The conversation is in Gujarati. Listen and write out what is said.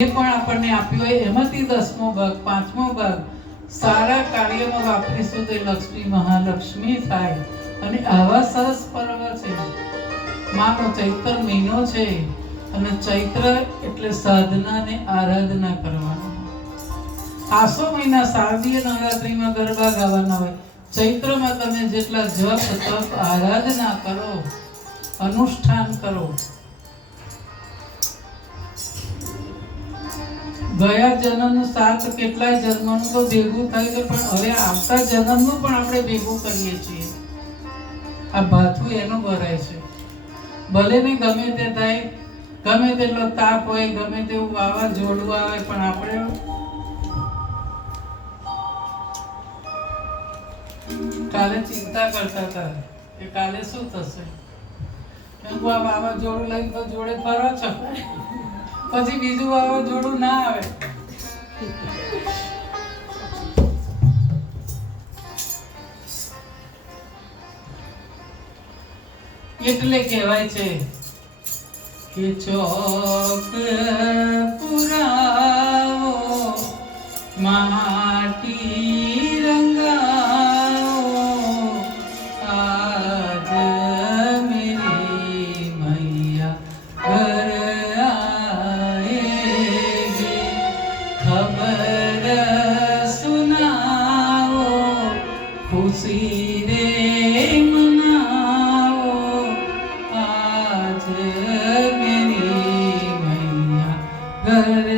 પણ આપણને આપ્યું હોય એમાંથી 10મો ભાગ 5મો ભાગ સારા કાર્યમાં વાપરીશું તો લક્ષ્મી મહાલક્ષ્મી થાય. અને આવા સરસ પર્વ છે. માનો ચૈત્ર મહિનો છે અને ચૈત્ર એટલે સાધના ને આરાધના કરવાનો. આસો મહિના શારદીય નવરાત્રીમાં ગરબા ગાવાના હોય. ચૈત્રમાં તમે જેટલા જપ તપ આરાધના કરો, અનુષ્ઠાન કરો, ગયા જન્મનું સાથ કેટલાય જન્મનું તો ભેગું થાય છે, પણ હવે આવતા જન્મનું પણ આપણે ભેગું કરીએ છીએ. આ ભાથું એનું ભરાય છે. ભલે ને ગમે તે થાય, ગમે તેટલો તાપ હોય, ગમે તેવું વાવાઝોડું આવે, પણ આપણે કાલે ચિંતા કરતા હતા કે કાલે શું થશે. આ વાવાઝોડું લઈને તો જોડે ફરો છો, પછી બીજું વાવાઝોડું ના આવે. એટલે કહેવાય છે કે ચોક પુરાવો, માટી રંગાવો, આજ મેરી મૈયા ઘર આएगी, ખબર સુનાવો, ખુશી રે મનાવો, આજ મેરી મૈયા ઘર